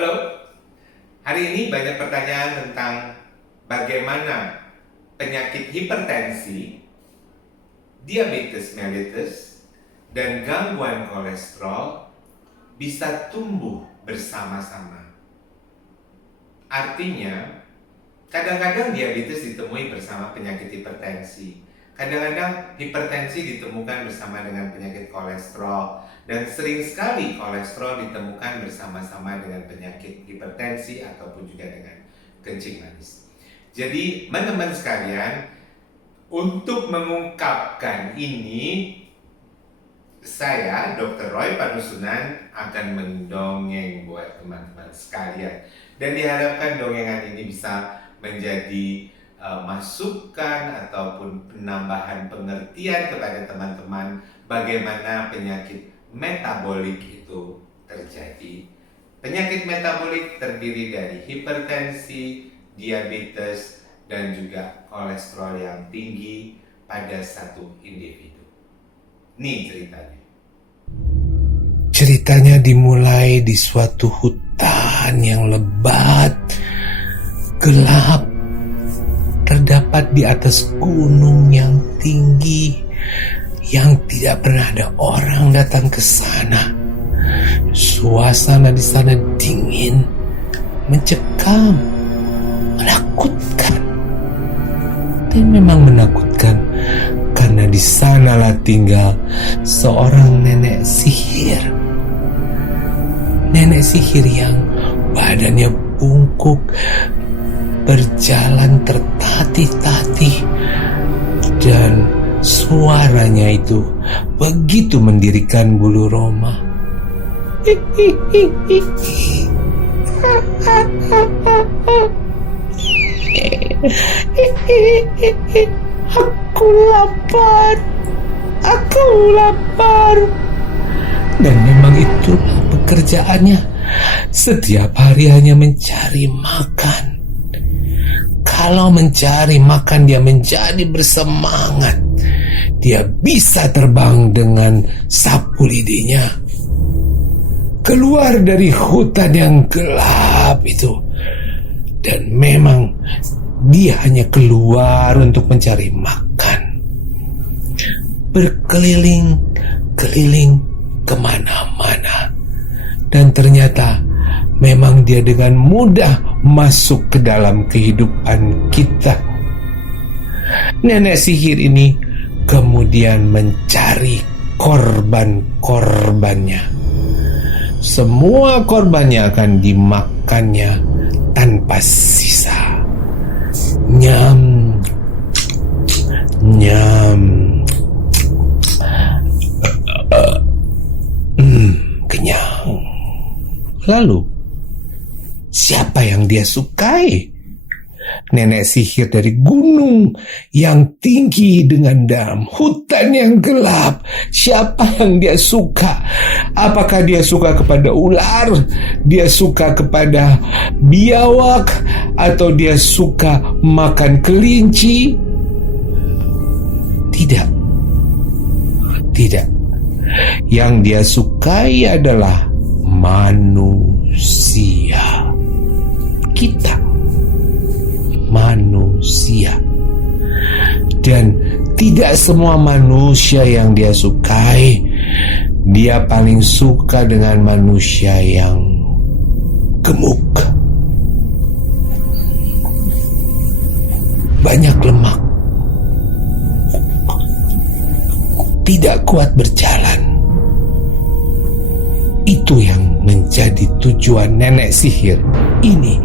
Halo, hari ini banyak pertanyaan tentang bagaimana penyakit hipertensi, diabetes mellitus, dan gangguan kolesterol bisa tumbuh bersama-sama. Artinya, kadang-kadang diabetes ditemui bersama penyakit hipertensi. Kadang-kadang hipertensi ditemukan bersama dengan penyakit kolesterol, dan sering sekali kolesterol ditemukan bersama-sama dengan penyakit hipertensi ataupun juga dengan kencing manis. Jadi teman-teman sekalian, untuk mengungkapkan ini, saya Dr. Roy Panusunan akan mendongeng buat teman-teman sekalian, dan diharapkan dongengan ini bisa menjadi masukan ataupun penambahan pengertian kepada teman-teman bagaimana penyakit metabolik itu terjadi. Penyakit metabolik terdiri dari hipertensi, diabetes, dan juga kolesterol yang tinggi pada satu individu. Nih ceritanya. Ceritanya dimulai di suatu hutan yang lebat, gelap, terdapat di atas gunung yang tinggi, yang tidak pernah ada orang datang ke sana. Suasana di sana dingin, mencekam, menakutkan. Dan memang menakutkan karena di sanalah tinggal seorang nenek sihir. Nenek sihir yang badannya bungkuk, berjalan tertatih-tatih, dan suaranya itu begitu mendirikan bulu roma. Aku lapar, aku lapar. Dan memang itulah pekerjaannya. Setiap hari hanya mencari makan. Kalau mencari makan dia menjadi bersemangat. Dia bisa terbang dengan sapu lidinya keluar dari hutan yang gelap itu. Dan memang dia hanya keluar untuk mencari makan, berkeliling-keliling kemana-mana. Dan ternyata memang dia dengan mudah masuk ke dalam kehidupan kita. Nenek sihir ini kemudian mencari korban-korbannya. Semua korbannya akan dimakannya tanpa sisa. Nyam, nyam. Kenyang. Lalu, siapa yang dia sukai? Nenek sihir dari gunung yang tinggi dengan dalam hutan yang gelap. Siapa yang dia suka? Apakah dia suka kepada ular? Dia suka kepada biawak? Atau dia suka makan kelinci? Tidak. Tidak. Yang dia sukai adalah manusia. Kita manusia. Dan tidak semua manusia yang dia sukai. Dia paling suka dengan manusia yang gemuk, banyak lemak, tidak kuat berjalan. Itu yang menjadi tujuan nenek sihir ini,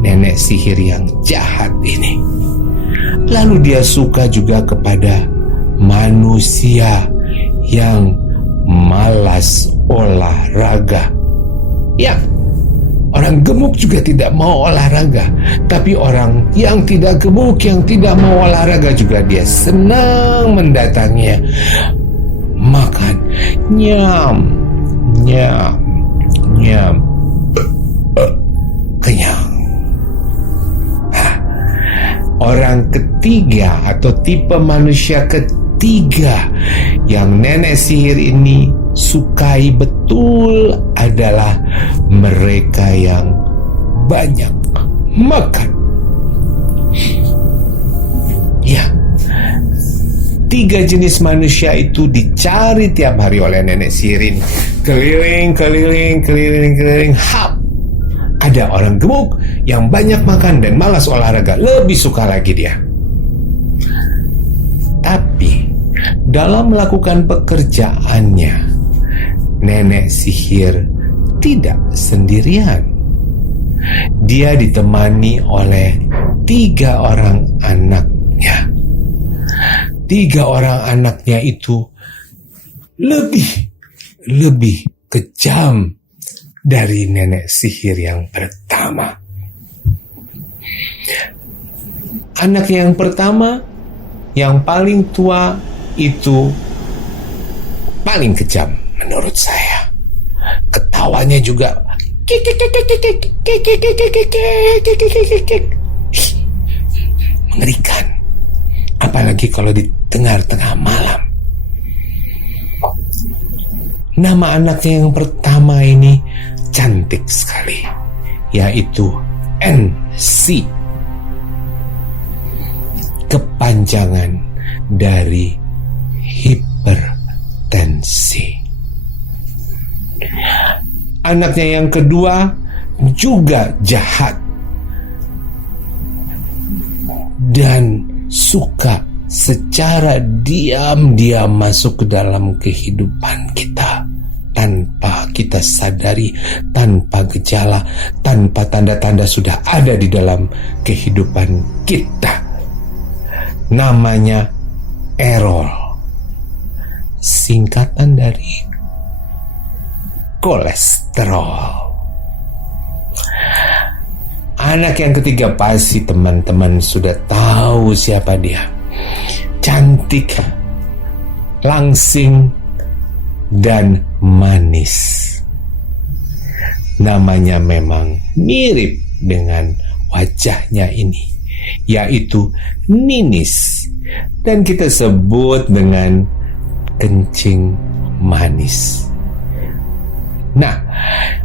nenek sihir yang jahat ini. Lalu dia suka juga kepada manusia yang malas olahraga. Ya, orang gemuk juga tidak mau olahraga, tapi orang yang tidak gemuk, yang tidak mau olahraga juga dia senang mendatanginya. Makan, nyam, nyam, nyam, kenyang. Orang ketiga atau tipe manusia ketiga yang nenek sihir ini sukai betul adalah mereka yang banyak makan. Ya, 3 jenis manusia itu dicari tiap hari oleh nenek sihir ini. Keliling. Hap! Ada orang gemuk yang banyak makan dan malas olahraga. Lebih suka lagi dia. Tapi dalam melakukan pekerjaannya, nenek sihir tidak sendirian. Dia ditemani oleh 3 orang anaknya. 3 orang anaknya itu lebih kejam dari nenek sihir yang pertama. Anaknya yang pertama, yang paling tua itu paling kejam menurut saya. Ketawanya juga mengerikan, apalagi kalau didengar tengah malam. Nama anaknya yang pertama ini cantik sekali, yaitu NC, kepanjangan dari hipertensi. Anaknya yang kedua juga jahat dan suka secara diam-diam masuk ke dalam kehidupan kita tanpa kita sadari, tanpa gejala, tanpa tanda-tanda sudah ada di dalam kehidupan kita. Namanya Errol, singkatan dari kolesterol. Anak yang ketiga pasti teman-teman sudah tahu siapa dia. Cantik, langsing, dan manis. Namanya memang mirip dengan wajahnya ini, yaitu Ninis, dan kita sebut dengan kencing manis. Nah,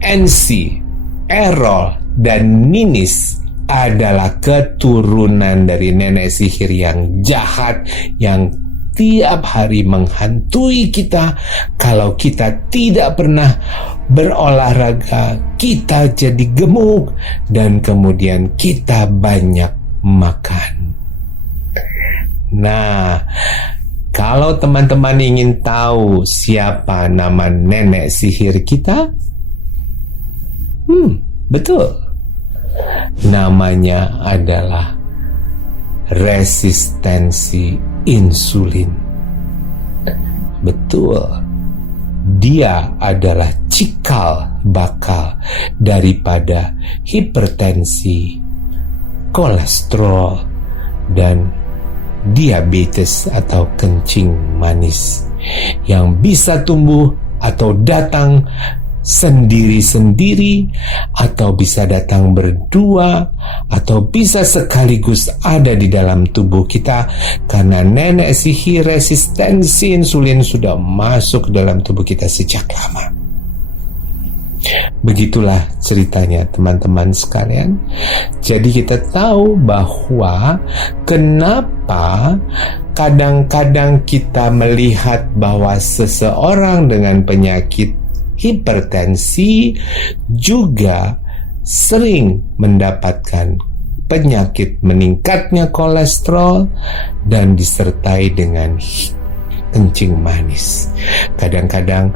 NC, Errol, dan Ninis adalah keturunan dari nenek sihir yang jahat, yang tiap hari menghantui kita. Kalau kita tidak pernah berolahraga, kita jadi gemuk, dan kemudian kita banyak makan. Nah, kalau teman-teman ingin tahu siapa nama nenek sihir kita, betul. Namanya adalah resistensi insulin. Betul. Dia adalah cikal bakal daripada hipertensi, kolesterol, dan diabetes atau kencing manis yang bisa tumbuh atau datang sendiri-sendiri, atau bisa datang berdua, atau bisa sekaligus ada di dalam tubuh kita karena nenek sihir resistensi insulin sudah masuk dalam tubuh kita sejak lama. Begitulah ceritanya teman-teman sekalian. Jadi kita tahu bahwa kenapa kadang-kadang kita melihat bahwa seseorang dengan penyakit hipertensi juga sering mendapatkan penyakit meningkatnya kolesterol dan disertai dengan kencing manis. Kadang-kadang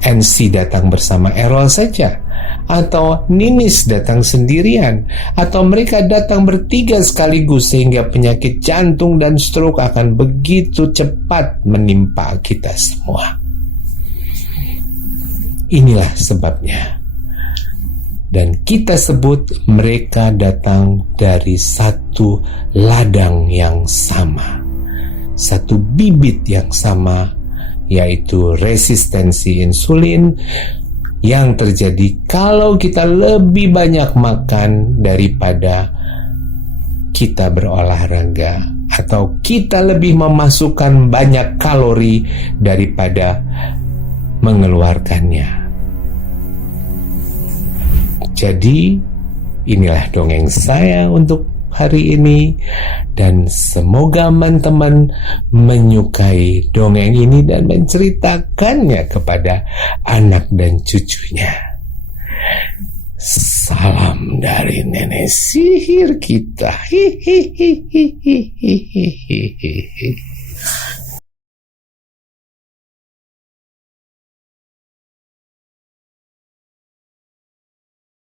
NC datang bersama Errol saja, atau Ninis datang sendirian, atau mereka datang bertiga sekaligus sehingga penyakit jantung dan stroke akan begitu cepat menimpa kita semua. Inilah sebabnya. Dan kita sebut mereka datang dari satu ladang yang sama, satu bibit yang sama, yaitu resistensi insulin yang terjadi kalau kita lebih banyak makan daripada kita berolahraga, atau kita lebih memasukkan banyak kalori daripada mengeluarkannya. Jadi, inilah dongeng saya untuk hari ini, dan semoga teman-teman menyukai dongeng ini dan menceritakannya kepada anak dan cucunya. Salam dari nenek sihir kita. Hihihihihihihihi.